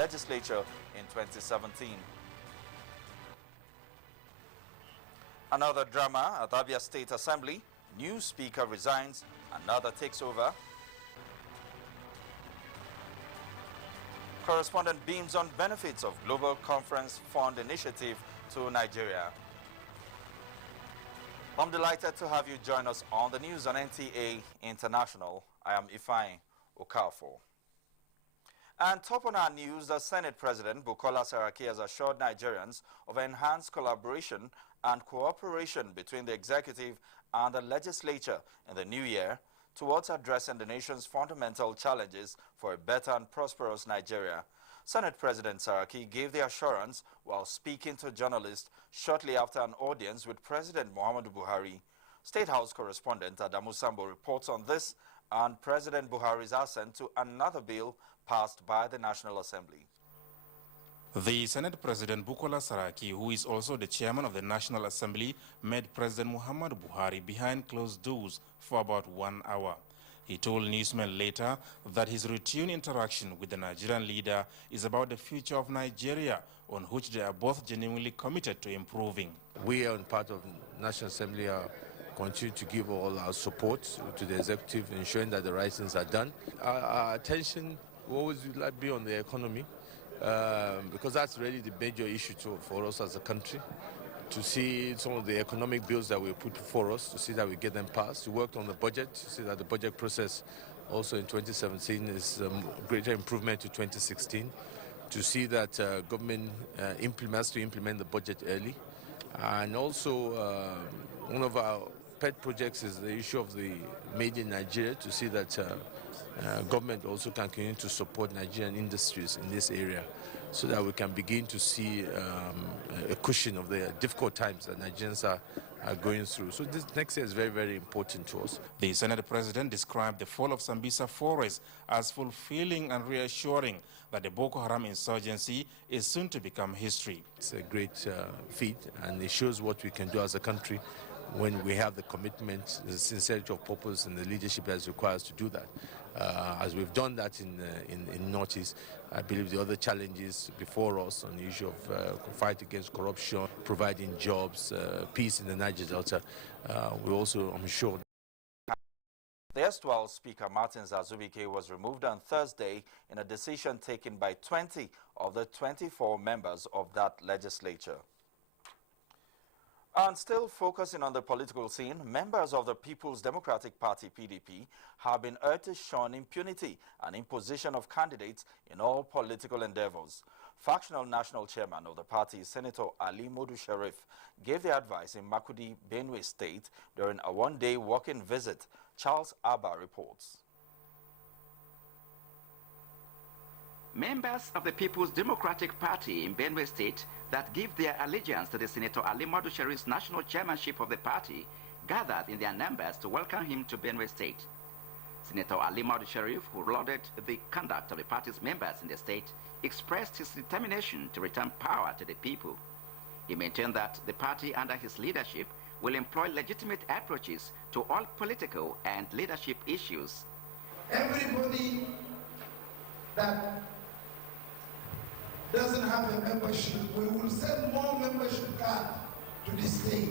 legislature in 2017. Another drama at Abia State Assembly. New speaker resigns, another takes over. Correspondent beams on benefits of Global Conference Fund initiative to Nigeria. I'm delighted to have you join us on the news on NTA International. I am Ifeanyi Okafor. And top on our news, the Senate President Bukola Saraki has assured Nigerians of enhanced collaboration and cooperation between the executive and the legislature in the new year towards addressing the nation's fundamental challenges for a better and prosperous Nigeria. Senate President Saraki gave the assurance while speaking to journalists shortly after an audience with President Muhammadu Buhari. State House correspondent Adamu Sambo reports on this and President Buhari's assent to another bill passed by the National Assembly. The Senate President Bukola Saraki, who is also the chairman of the National Assembly, met President Muhammadu Buhari behind closed doors for about 1 hour. He told newsmen later that his routine interaction with the Nigerian leader is about the future of Nigeria, on which they are both genuinely committed to improving. We are part of the National Assembly continue to give all our support to the executive, ensuring that the right things are done. Our attention will always be on the economy, because that's really the major issue for us as a country. To see some of the economic bills that we put before us, to see that we get them passed, to work on the budget, to see that the budget process also in 2017 is a greater improvement to 2016, to see that government implements the budget early. And also one of our pet projects is the issue of the Made in Nigeria, to see that government also can continue to support Nigerian industries in this area, so that we can begin to see a cushion of the difficult times that Nigerians are going through. So this next year is very, very important to us. The Senate President described the fall of Sambisa Forest as fulfilling and reassuring that the Boko Haram insurgency is soon to become history. It's a great feat, and it shows what we can do as a country when we have the commitment, the sincerity of purpose, and the leadership that is required to do that. As we've done that in Northeast, I believe the other challenges before us on the issue of fight against corruption, providing jobs, peace in the Niger Delta, we also, I'm sure. The erstwhile Speaker Martins Azubike was removed on Thursday in a decision taken by 20 of the 24 members of that legislature. And still focusing on the political scene, members of the People's Democratic Party, PDP, have been urged to shun impunity and imposition of candidates in all political endeavors. Factional national chairman of the party, Senator Ali Modu Sharif, gave the advice in Makudi, Benue State during a one-day walking visit. Charles Abba reports. Members of the People's Democratic Party in Benue State that give their allegiance to the Senator Ali Modu Sharif's national chairmanship of the party gathered in their numbers to welcome him to Benue State. Senator Ali Modu Sharif, who lauded the conduct of the party's members in the state, expressed his determination to return power to the people. He maintained that the party under his leadership will employ legitimate approaches to all political and leadership issues. Everybody that doesn't have a membership, we will send more membership card to the state.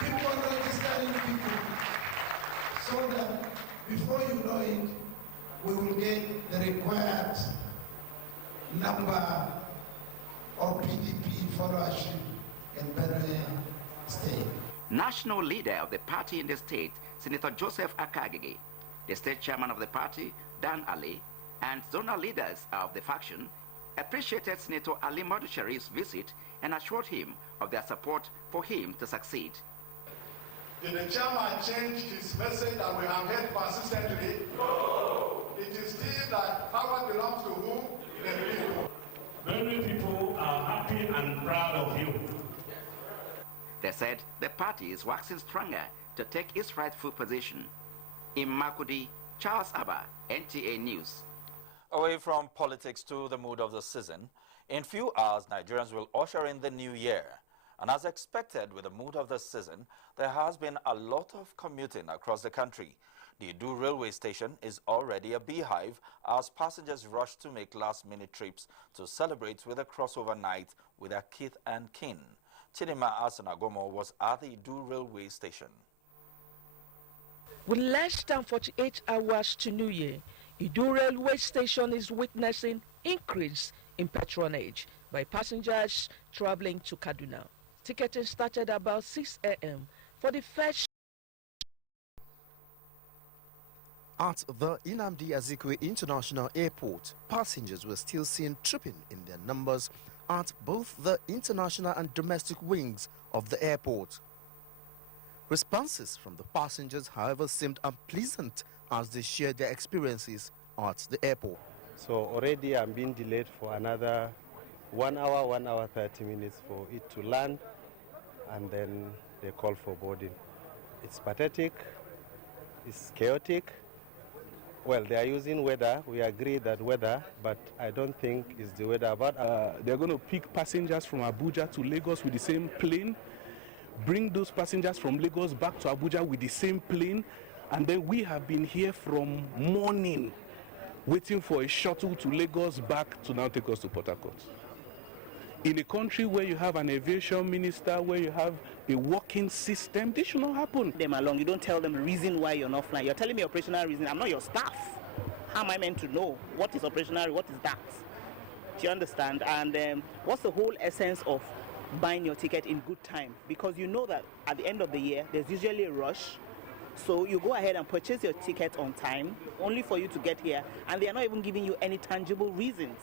Keep on registering people so that before you know it, we will get the required number of PDP followership in Benue State. National leader of the party in the state, Senator Joseph Akagege, the state chairman of the party, Dan Ali, and zonal leaders of the faction appreciated Senator Ali Modu Sharif's visit and assured him of their support for him to succeed. Did the chairman change his message that we have heard consistently? No! It is still that power belongs to who? The people. Many people are happy and proud of you. They said the party is waxing stronger to take its rightful position. In Makudi, Charles Abba, NTA News. Away from politics to the mood of the season, in few hours, Nigerians will usher in the new year. And as expected with the mood of the season, there has been a lot of commuting across the country. The Edo railway station is already a beehive as passengers rush to make last-minute trips to celebrate with a crossover night with their kith and kin. Chidima Asanagomo was at the Edo railway station. With less than 48 hours to New Year, Edo railway station is witnessing increase in patronage by passengers traveling to Kaduna. Ticketing started about 6 a.m. for the first. At the Nnamdi Azikiwe International Airport, passengers were still seen trooping in their numbers at both the international and domestic wings of the airport. Responses from the passengers, however, seemed unpleasant as they shared their experiences at the airport. So already I'm being delayed for another 1 hour, 1 hour 30 minutes for it to land, and then they call for boarding. It's pathetic, it's chaotic. Well, they are using weather. We agree that weather, but I don't think it's the weather. But they're going to pick passengers from Abuja to Lagos with the same plane, bring those passengers from Lagos back to Abuja with the same plane, and then we have been here from morning waiting for a shuttle to Lagos back to now take us to Port Harcourt. In a country where you have an aviation minister, where you have a working system, this should not happen. Them along, you don't tell them the reason why you're not flying. You're telling me operational reason. I'm not your staff. How am I meant to know what is operational, what is that? Do you understand? And what's the whole essence of buying your ticket in good time? Because you know that at the end of the year, there's usually a rush. So you go ahead and purchase your ticket on time, only for you to get here, and they are not even giving you any tangible reasons.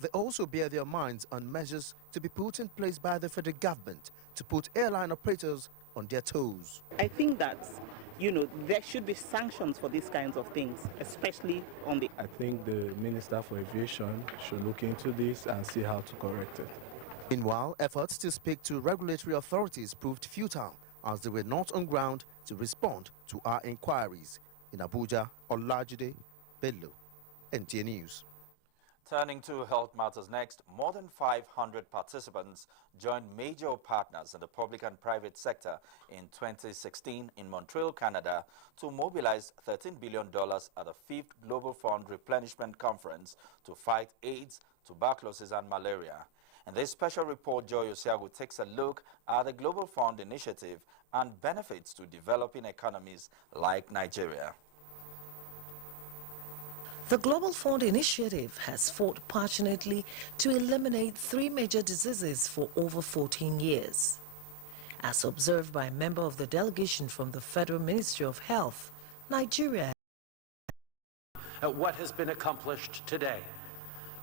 They also bear their minds on measures to be put in place by the federal government to put airline operators on their toes. I think that, there should be sanctions for these kinds of things, especially on the... I think the Minister for Aviation should look into this and see how to correct it. Meanwhile, efforts to speak to regulatory authorities proved futile as they were not on ground to respond to our inquiries. In Abuja, Olajide Bello, NTA News. Turning to health matters next, more than 500 participants joined major partners in the public and private sector in 2016 in Montreal, Canada, to mobilize $13 billion at the 5th Global Fund Replenishment Conference to fight AIDS, tuberculosis, and malaria. In this special report, Joy Osiagu takes a look at the Global Fund initiative and benefits to developing economies like Nigeria. The Global Fund initiative has fought passionately to eliminate 3 major diseases for over 14 years. As observed by a member of the delegation from the Federal Ministry of Health, Nigeria. What has been accomplished today,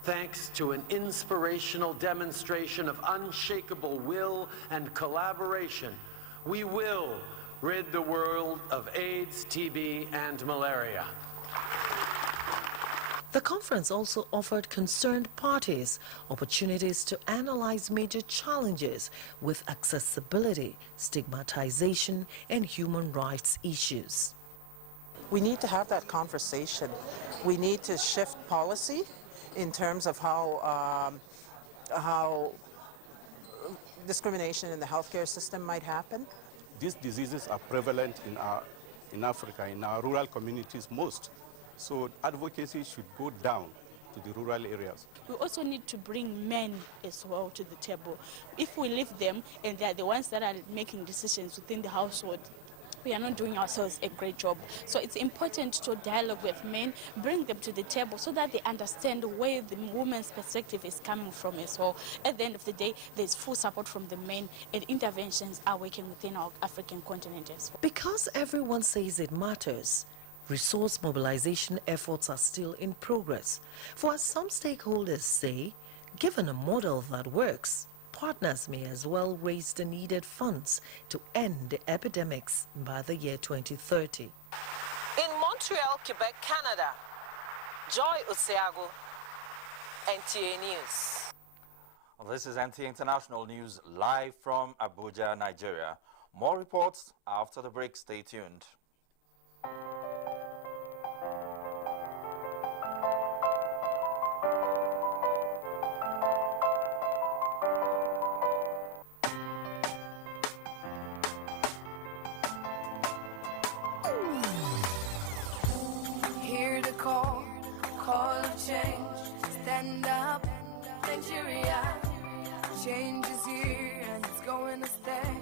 thanks to an inspirational demonstration of unshakable will and collaboration, we will rid the world of AIDS, TB, and malaria. The conference also offered concerned parties opportunities to analyze major challenges with accessibility, stigmatization, and human rights issues. We need to have that conversation. We need to shift policy in terms of how discrimination in the healthcare system might happen. These diseases are prevalent in Africa, in our rural communities most. So advocacy should go down to the rural areas. We also need to bring men as well to the table. If we leave them and they're the ones that are making decisions within the household, we are not doing ourselves a great job. So it's important to dialogue with men, bring them to the table so that they understand where the woman's perspective is coming from as well. At the end of the day, there's full support from the men, and interventions are working within our African continent as well. Because everyone says it matters, resource mobilization efforts are still in progress. For as some stakeholders say, given a model that works, partners may as well raise the needed funds to end the epidemics by the year 2030. In Montreal, Quebec, Canada, Joy Osiagu, NTA News. This is NTA International News live from Abuja, Nigeria. More reports after the break. Stay tuned. Stand up, Nigeria. Change is here and it's going to stay.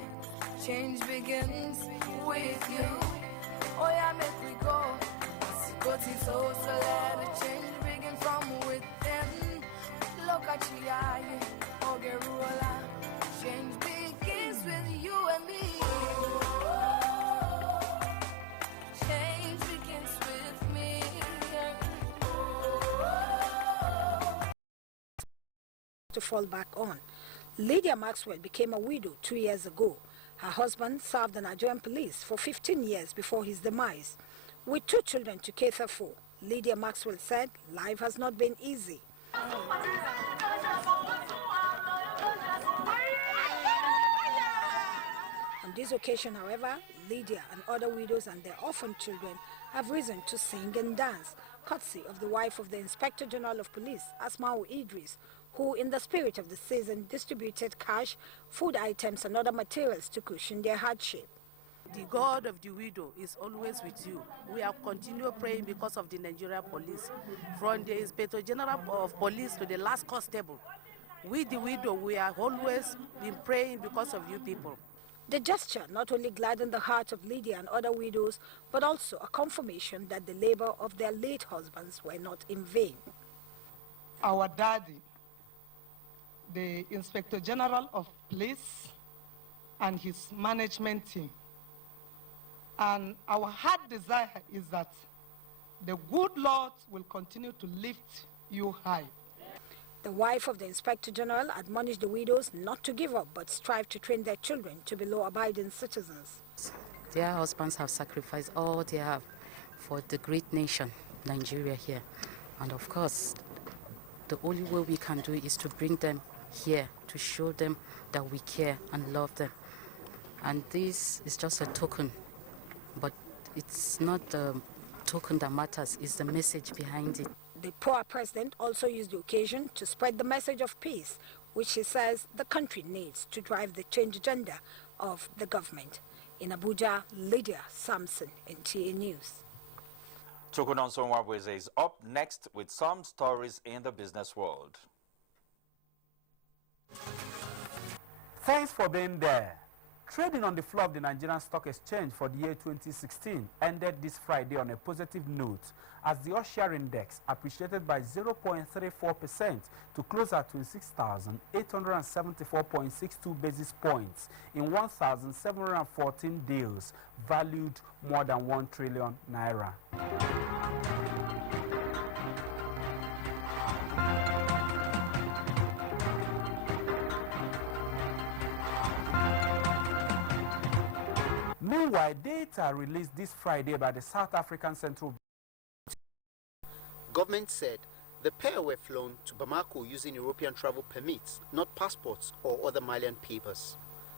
Change begins with you. Oh yeah, make we go. Go to so let the change begin from within. Look at you, Ogerula. Change begins with you and me. Change begins with me. To fall back on. Lydia Maxwell became a widow 2 years ago. Her husband served the Nigerian police for 15 years before his demise. With 2 children to cater for, Lydia Maxwell said life has not been easy. On this occasion, however, Lydia and other widows and their orphan children have risen to sing and dance, courtesy of the wife of the Inspector General of Police, Asma'u Idris, who, in the spirit of the season, distributed cash, food items and other materials to cushion their hardship. The God of the widow is always with you. We have continued praying because of the Nigerian police. From the Inspector General of Police to the last constable, with the widow, we have always been praying because of you people. The gesture not only gladdened the heart of Lydia and other widows, but also a confirmation that the labor of their late husbands were not in vain. Our daddy, the Inspector General of Police, and his management team. And our heart desire is that the good Lord will continue to lift you high. The wife of the Inspector General admonished the widows not to give up, but strive to train their children to be law-abiding citizens. Their husbands have sacrificed all they have for the great nation, Nigeria here. And of course, the only way we can do it is to bring them here, to show them that we care and love them. And this is just a token, but it's not the token that matters, it's the message behind it. The poor president also used the occasion to spread the message of peace, which he says the country needs to drive the change agenda of the government. In Abuja, Lydia Samson, NTA News. Chukunonso Nwabweze is up next with some stories in the business world. Thanks for being there. Trading on the floor of the Nigerian Stock Exchange for the year 2016 ended this Friday on a positive note as the all-share index appreciated by 0.34% to close at 26,874.62 basis points in 1,714 deals valued more than 1 trillion naira. Meanwhile, data released this Friday by the South African Central Bank. Government said the pair were flown to Bamako using European travel permits, not passports or other Malian papers.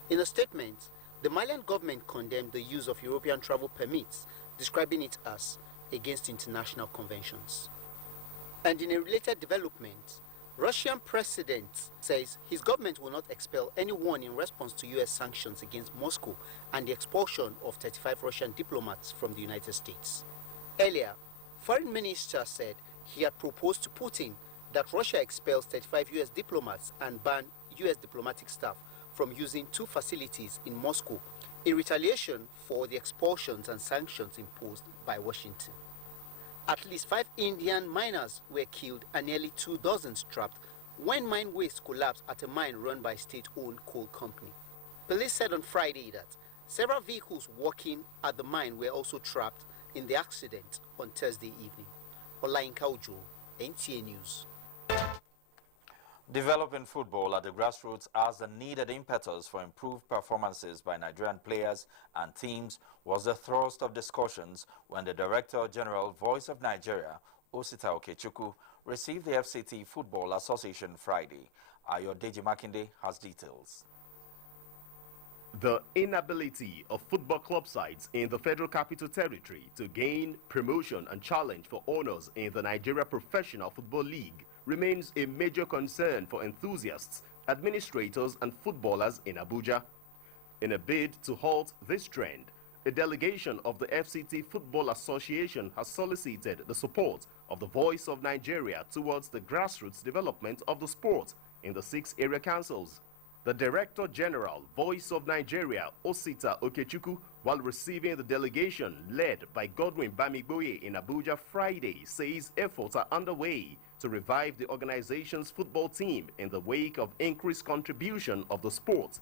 In a statement, the Malian government condemned the use of European travel permits, describing it as against international conventions. And in a related development, Russian president says his government will not expel anyone in response to US sanctions against Moscow and the expulsion of 35 Russian diplomats from the United States. Earlier, Foreign Minister said he had proposed to Putin that Russia expels 35 US diplomats and ban US diplomatic staff from using 2 facilities in Moscow in retaliation for the expulsions and sanctions imposed by Washington. At least 5 Indian miners were killed and nearly 2 dozen trapped when mine waste collapsed at a mine run by a state-owned coal company. Police said on Friday that several vehicles working at the mine were also trapped in the accident on Thursday evening. Olayinka Ojo, NTA News. Developing football at the grassroots as the needed impetus for improved performances by Nigerian players and teams was the thrust of discussions when the Director General Voice of Nigeria, Osita Okechukwu, received the FCT Football Association Friday. Ayodeji Makinde has details. The inability of football club sides in the Federal Capital Territory to gain promotion and challenge for honors in the Nigeria Professional Football League remains a major concern for enthusiasts, administrators and footballers in Abuja. In a bid to halt this trend, a delegation of the FCT Football Association has solicited the support of the Voice of Nigeria towards the grassroots development of the sport in the 6 area councils. The Director General, Voice of Nigeria, Osita Okechukwu, while receiving the delegation led by Godwin Bamigboye in Abuja Friday, says efforts are underway to revive the organization's football team in the wake of increased contribution of the sport